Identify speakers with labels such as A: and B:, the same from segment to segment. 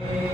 A: Amen.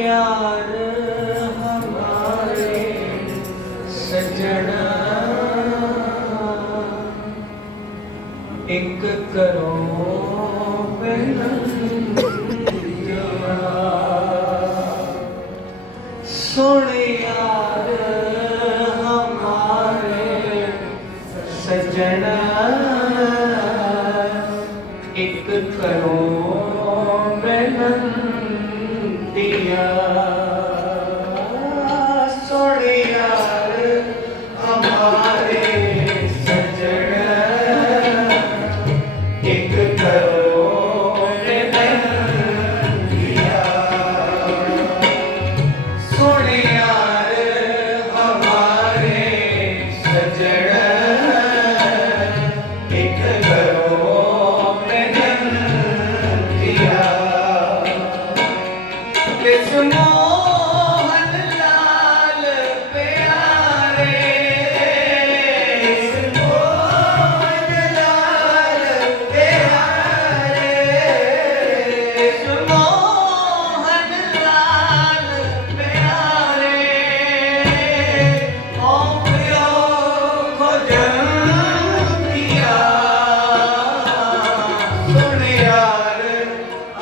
A: यार हमारे सजना एक करो सोने यार हमारे सजना एक करो बेनंद Yeah.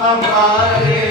A: amarei.